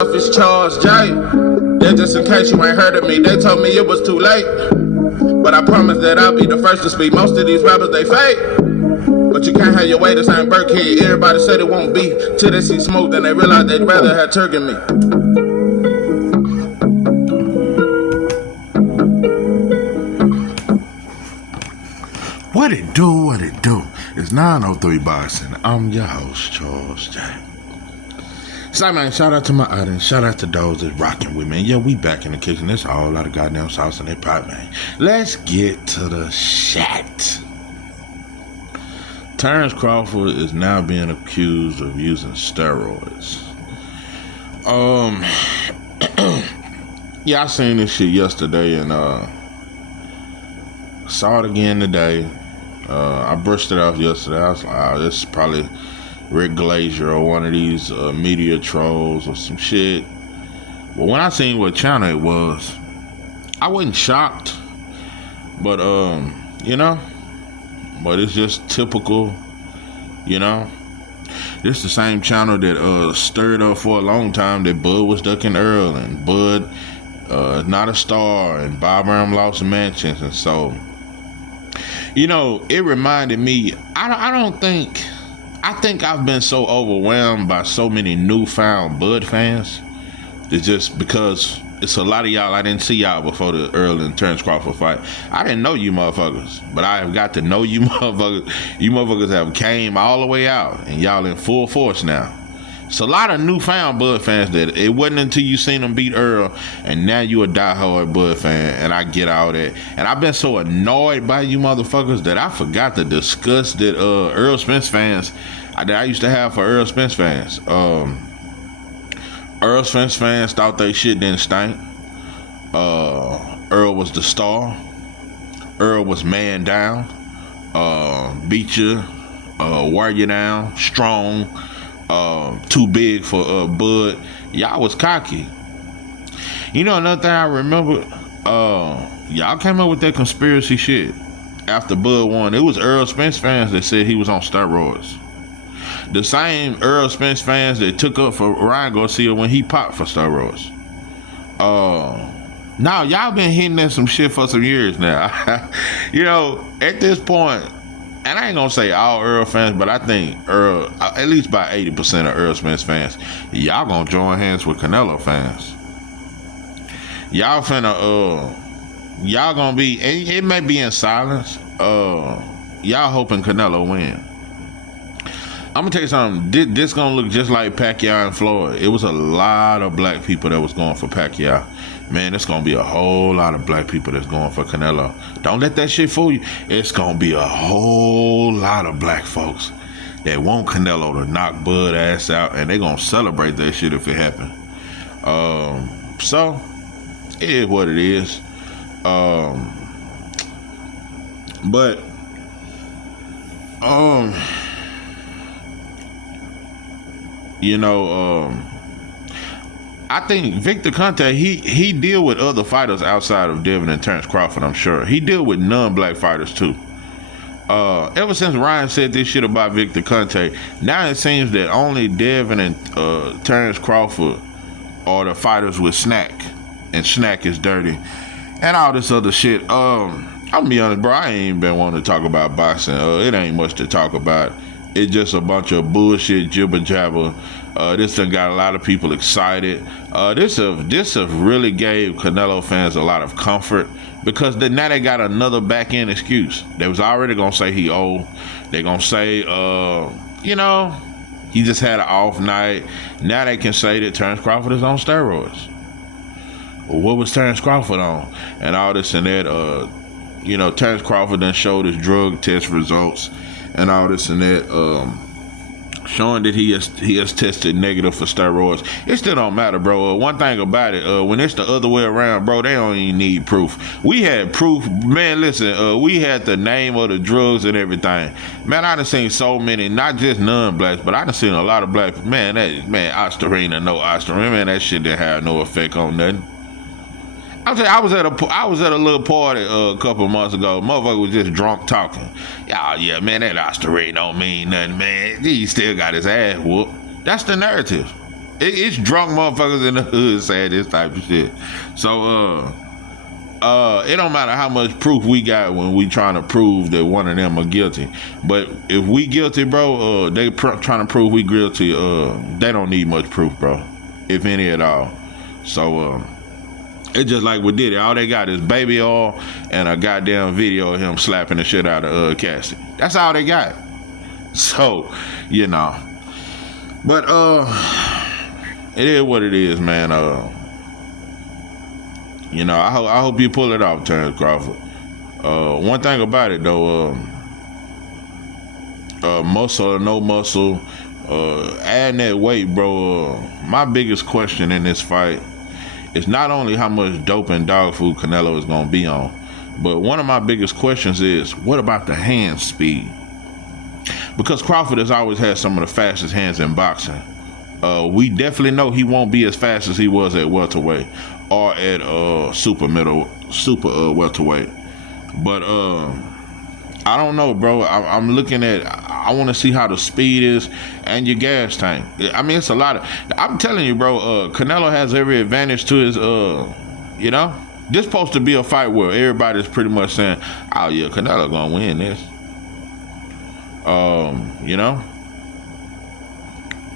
It's Charles J. Yeah, just in case you ain't heard of me, they told me it was too late. But I promise that I'll be the first to speak. Most of these rappers, they fake. But you can't have your way, this ain't Burkhead. Everybody said it won't be till they see smoke, then they realize they'd rather have Turk than me. What it do, what it do? It's 903 Boxing. I'm your host, Charles J. So, man, shout out to my audience. Shout out to those that's rocking with me. And yeah, we back in the kitchen. There's a whole lot of goddamn sauce in that pot, man. Let's get to the shit. Terrance Crawford is now being accused of using steroids. Yeah, I seen this shit yesterday and saw it again today. I brushed it off yesterday. I was like, oh, this is probably Rick Glazier or one of these media trolls or some shit. But when I seen what channel it was, I wasn't shocked. But but it's just typical, This the same channel that stirred up for a long time that Bud was ducking Earl and Bud not a star and Bob Arum lost mansions. And so, it reminded me, I think I've been so overwhelmed by so many newfound Bud fans. It's just because it's a lot of y'all, I didn't see y'all before the Earl and Terrance Crawford fight. I didn't know you motherfuckers, but I have got to know you motherfuckers. You motherfuckers have came all the way out, and y'all in full force now. It's a lot of newfound Bud fans that it wasn't until you seen them beat Earl, and now you a diehard Bud fan, and I get all that. And I've been so annoyed by you motherfuckers that I forgot to discuss that Earl Spence fans that I used to have for Earl Spence fans. Earl Spence fans thought they shit didn't stink. Earl was the star. Earl was man down. Beat you, wear you down, strong. Too big for Bud. Y'all was cocky. Another thing I remember, y'all came up with that conspiracy shit after Bud won. It was Earl Spence fans that said he was on steroids. The same Earl Spence fans that took up for Ryan Garcia when he popped for steroids. Now y'all been hitting at some shit for some years now. At this point, and I ain't gonna say all Earl fans, but I think Earl, at least about 80% of Earl Spence fans, y'all gonna join hands with Canelo fans. Y'all gonna be, and it may be in silence, y'all hoping Canelo win. I'm gonna tell you something, this gonna look just like Pacquiao and Floyd. It was a lot of black people that was going for Pacquiao. Man, it's gonna be a whole lot of black people that's going for Canelo. Don't let that shit fool you. It's gonna be a whole lot of black folks that want Canelo to knock Bud ass out, and they gonna celebrate that shit if it happen. So it is what it is. I think Victor Conte, he deal with other fighters outside of Devin and Terrance Crawford, I'm sure. He deal with non-black fighters too. Ever since Ryan said this shit about Victor Conte, now it seems that only Devin and Terrance Crawford are the fighters with Snack, and Snack is dirty, and all this other shit. I'm gonna be honest, bro, I ain't been wanting to talk about boxing. It ain't much to talk about. It's just a bunch of bullshit, jibber jabber. This done got a lot of people excited. This have really gave Canelo fans a lot of comfort because now they got another back end excuse. They was already gonna say he old. They gonna say, he just had an off night. Now they can say that Terrance Crawford is on steroids. Well, what was Terrance Crawford on? And all this and that. Terrance Crawford done showed his drug test results and all this and that, showing that he has tested negative for steroids. It still don't matter, bro. One thing about it, when it's the other way around, bro, they don't even need proof. We had proof, man. Listen, we had the name of the drugs and everything. Man, I done seen so many, not just non-blacks, but I done seen a lot of black. Man, Ostarine and no Ostarine, man, that shit didn't have no effect on nothing. I was at a little party a couple of months ago. Motherfucker was just drunk talking. Yeah, man, that Ostarine don't mean nothing, man. He still got his ass whooped. That's the narrative. It's drunk motherfuckers in the hood saying this type of shit. So it don't matter how much proof we got when we trying to prove that one of them are guilty. But if we guilty, bro, they trying to prove we guilty. They don't need much proof, bro, if any at all. So it's just like with Diddy. All they got is baby oil and a goddamn video of him slapping the shit out of Cassie. That's all they got. So, you know. But it is what it is, man. You know, I hope you pull it off, Terrance Crawford. One thing about it though, muscle or no muscle, adding that weight, bro. My biggest question in this fight is not only how much dope and dog food Canelo is gonna be on, but one of my biggest questions is, what about the hand speed? Because Crawford has always had some of the fastest hands in boxing. We definitely know he won't be as fast as he was at welterweight or at super welterweight. But I don't know, bro. I'm looking at. I want to see how the speed is and your gas tank. I mean, it's a lot of. I'm telling you, bro. Canelo has every advantage to his. You know, this supposed to be a fight where everybody's pretty much saying, "Oh yeah, Canelo gonna win this." You know.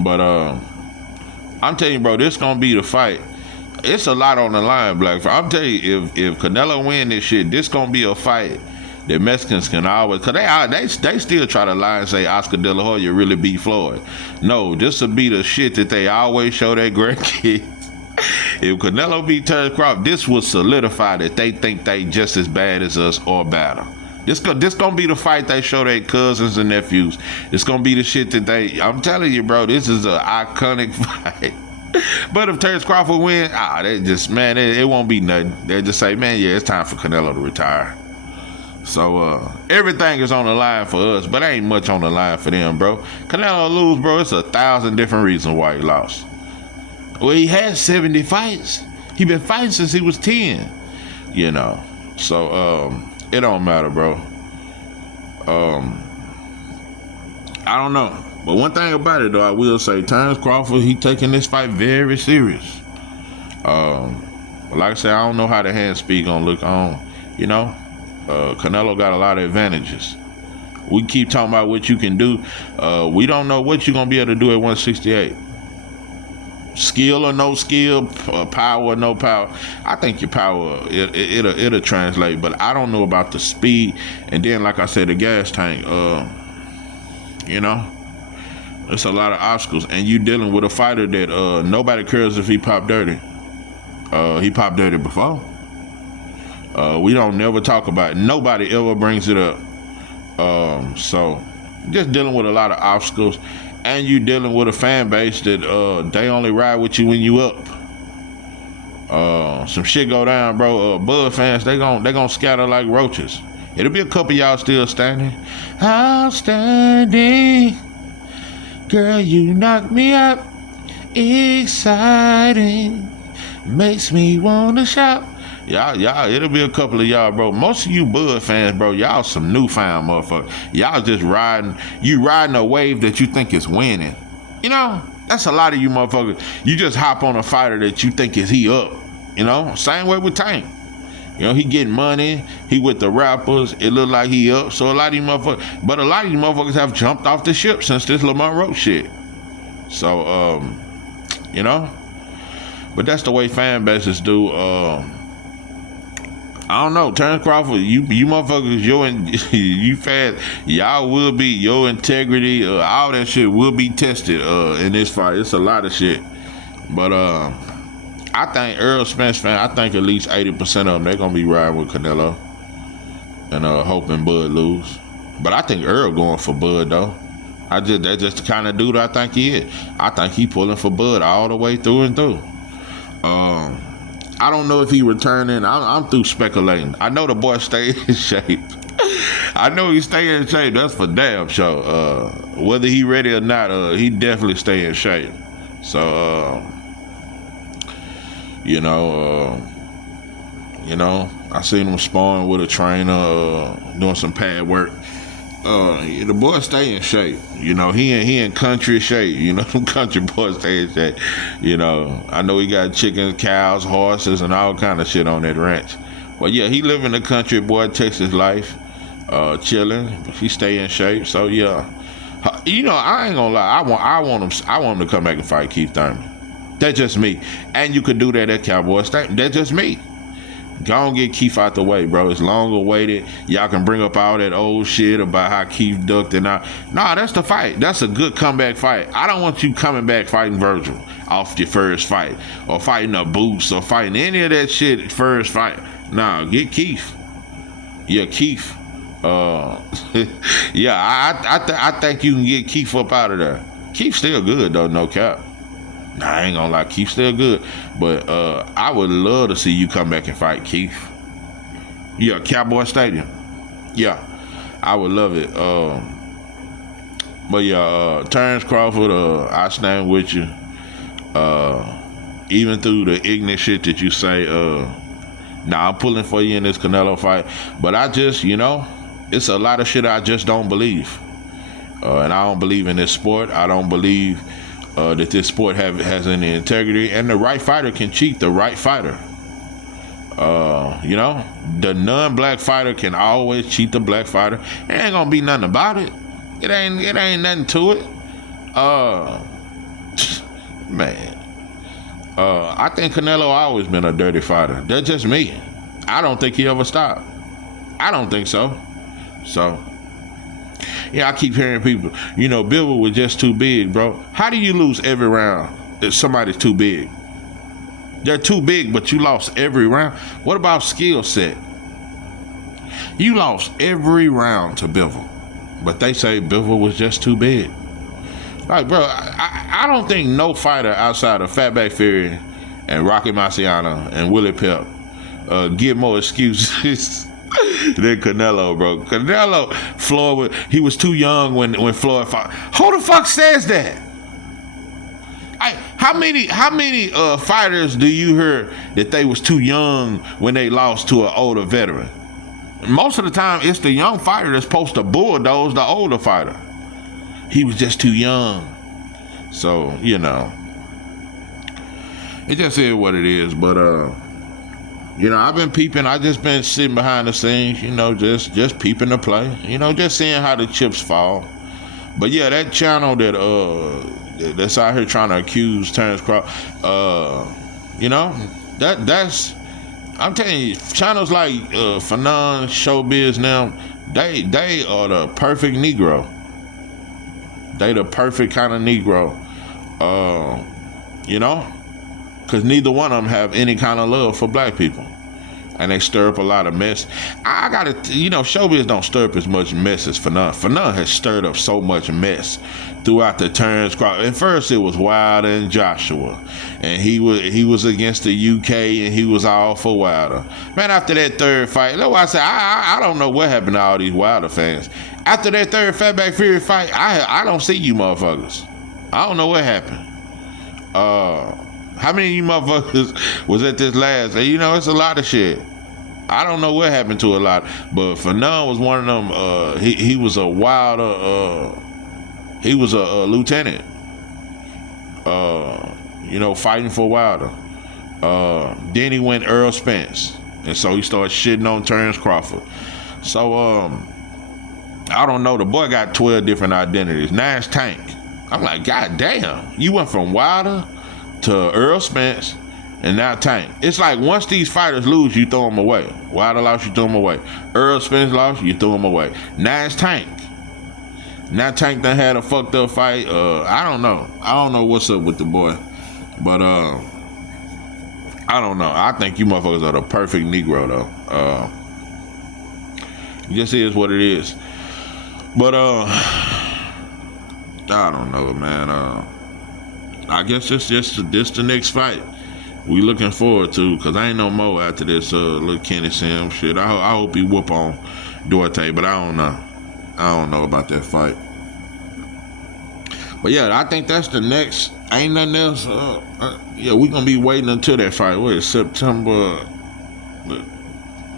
But I'm telling you, bro, this gonna be the fight. It's a lot on the line, Black. I'm telling you, if Canelo win this shit, this gonna be a fight that Mexicans can always, cause they still try to lie and say Oscar De La Hoya really beat Floyd. No, this will be the shit that they always show their grandkids. If Canelo beat Terrance Crawford, this will solidify that they think they just as bad as us or better. This gonna be the fight they show their cousins and nephews. It's gonna be the shit that I'm telling you, bro, this is an iconic fight. But if Terrance Crawford win, they just, man, it won't be nothing. They'll just say, man, yeah, it's time for Canelo to retire. So everything is on the line for us, but ain't much on the line for them, bro. Canelo lose, bro, it's 1,000 different reasons why he lost. Well, he had 70 fights. He been fighting since he was 10. You know. So it don't matter, bro. I don't know. But one thing about it, though, I will say, Terrance Crawford, he taking this fight very serious. But like I said, I don't know how the hand speed gonna look on. You know, Canelo got a lot of advantages. We keep talking about what you can do. We don't know what you're gonna be able to do at 168. Skill or no skill, power or no power. I think your power, it'll translate, but I don't know about the speed. And then, like I said, the gas tank. You know, it's a lot of obstacles, and you dealing with a fighter that nobody cares if he popped dirty. He popped dirty before. We don't never talk about it. Nobody ever brings it up. So just dealing with a lot of obstacles. And you dealing with a fan base that they only ride with you when you up. Some shit go down, bro. Bud fans, they gon' scatter like roaches. It'll be a couple y'all still standing. Outstanding, girl, you knock me up. Exciting, makes me wanna shout. Y'all, it'll be a couple of y'all, bro. Most of you Bud fans, bro, y'all some newfound motherfuckers. Y'all just riding a wave that you think is winning. You know, that's a lot of you motherfuckers. You just hop on a fighter that you think is he up. You know, same way with Tank. You know, he getting money. He with the rappers. It look like he up. So a lot of you motherfuckers, but a lot of you motherfuckers have jumped off the ship since this Lamont Roach shit. So, you know, but that's the way fan bases do. I don't know, Terrance Crawford, you motherfuckers, you fast, y'all will be, your integrity, all that shit will be tested in this fight. It's a lot of shit. But I think Earl Spence fan, I think at least 80% of them, they're gonna be riding with Canelo and hoping Bud lose. But I think Earl going for Bud though. That's just the kind of dude I think he is. I think he pulling for Bud all the way through and through. I don't know if he returning. I'm through speculating. I know the boy stay in shape. I know he stay in shape. That's for damn sure. Whether he ready or not, he definitely stay in shape. So, you know, I seen him sparring with a trainer, doing some pad work. The boy stay in shape. You know, he in country shape. You know, some country boys stay in shape. You know, I know he got chickens, cows, horses, and all kind of shit on that ranch. But yeah, he live in the country boy Texas life, chilling. He stay in shape. So yeah, you know, I ain't gonna lie. I want him to come back and fight Keith Thurman. That's just me. And you could do that at Cowboy Stadium. That's just me. Go and get Keith out the way, bro. It's long awaited. Y'all can bring up all that old shit about how Keith ducked and all. Nah, that's the fight. That's a good comeback fight. I don't want you coming back fighting Virgil off your first fight, or fighting a Boots, or fighting any of that shit first fight. Nah, get Keith. Yeah, Keith. I think you can get Keith up out of there. Keith's still good though, no cap. I ain't gonna lie, Keith's still good. But I would love to see you come back and fight Keith. Yeah, Cowboy Stadium. Yeah, I would love it. But yeah, Terrance Crawford, I stand with you. Even through the ignorant shit that you say, I'm pulling for you in this Canelo fight. But I just, you know, it's a lot of shit I just don't believe. And I don't believe in this sport. I don't believe that this sport has any integrity, and the right fighter can cheat the right fighter. You know, the non-black fighter can always cheat the black fighter. It ain't gonna be nothing about it. It ain't nothing to it. Man. I think Canelo always been a dirty fighter. That's just me. I don't think he ever stopped. I don't think so. So yeah, I keep hearing people, you know, Bivol was just too big, bro. How do you lose every round if somebody's too big? They're too big, but you lost every round. What about skill set? You lost every round to Bivol, but they say Bivol was just too big. Like, bro, I don't think no fighter outside of Fatback Fury and Rocky Marciano and Willie Pep give more excuses than Canelo, bro. Canelo, Floyd, he was too young when Floyd fought. Who the fuck says that? How many fighters do you hear that they was too young when they lost to an older veteran? Most of the time, it's the young fighter that's supposed to bulldoze the older fighter. He was just too young. So, you know, it just is what it is. But you know, I've been peeping. I just been sitting behind the scenes, you know, just peeping the play, you know, just seeing how the chips fall. But yeah, that channel that's out here trying to accuse Terrance Crawford, you know, that's I'm telling you, channels like Fanon, Showbiz now, they are the perfect Negro. They the perfect kind of Negro, you know. Because neither one of them have any kind of love for black people. And they stir up a lot of mess. I gotta, you know, Showbiz don't stir up as much mess as Fanon. Fanon has stirred up so much mess throughout the Terrance Crawford. At first it was Wilder and Joshua. And he was against the UK and he was all for Wilder. Man, after that third fight, that's why I say I don't know what happened to all these Wilder fans. After that third Fatback Fury fight, I don't see you motherfuckers. I don't know what happened. How many of you motherfuckers was at this last? You know, it's a lot of shit. I don't know what happened to a lot, but Fanon was one of them. He was a Wilder. He was a lieutenant. You know, fighting for Wilder. Then he went Earl Spence, and so he started shitting on Terrance Crawford. So I don't know. The boy got 12 different identities. Now it's Tank. I'm like, God damn, you went from Wilder to Earl Spence, and now Tank. It's like once these fighters lose, you throw them away. Wilder lost, you throw them away. Earl Spence lost, you throw them away. Now it's Tank. Now Tank done had a fucked up fight. I don't know. I don't know what's up with the boy. But I don't know. I think you motherfuckers are the perfect Negro though. It just is what it is. But I don't know, man. I guess it's just the next fight we looking forward to, because I ain't no more after this little Kenny Sim shit. I hope he whoop on Duarte, but I don't know. I don't know about that fight. But yeah, I think that's the next. Ain't nothing else. Yeah, we gonna be waiting until that fight. What is September?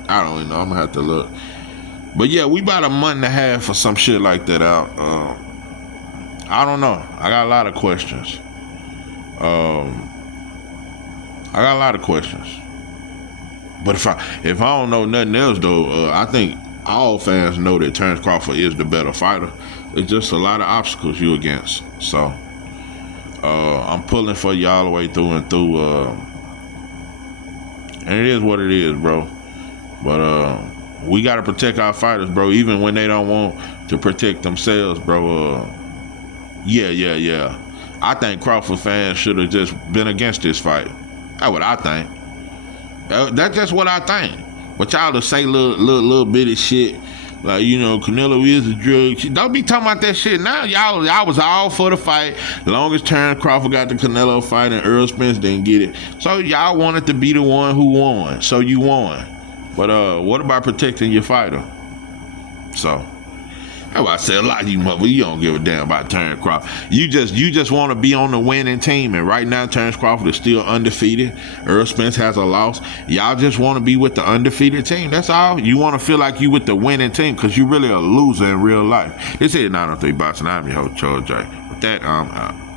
I don't even know. I'm gonna have to look. But yeah, we about a month and a half or some shit like that out. I don't know. I got a lot of questions. But if I don't know nothing else though, I think all fans know that Terrance Crawford is the better fighter. It's just a lot of obstacles you against. So I'm pulling for you all the way through and through. And it is what it is, bro. But we gotta protect our fighters, bro, even when they don't want to protect themselves, bro. Yeah. I think Crawford fans should have just been against this fight. That's what I think. That's just what I think. But y'all to say little bitty shit like, you know, Canelo is a drug. Don't be talking about that shit now. Y'all was all for the fight. Long as Terrance Crawford got the Canelo fight and Earl Spence didn't get it. So y'all wanted to be the one who won. So you won. But what about protecting your fighter? So that's why I said a lot of you motherfuckers, you don't give a damn about Terrance Crawford. You just want to be on the winning team, and right now Terrance Crawford is still undefeated. Earl Spence has a loss. Y'all just want to be with the undefeated team. That's all. You want to feel like you with the winning team because you really a loser in real life. This is 903 Boxing. I'm your host, Charles J. With that, I'm out.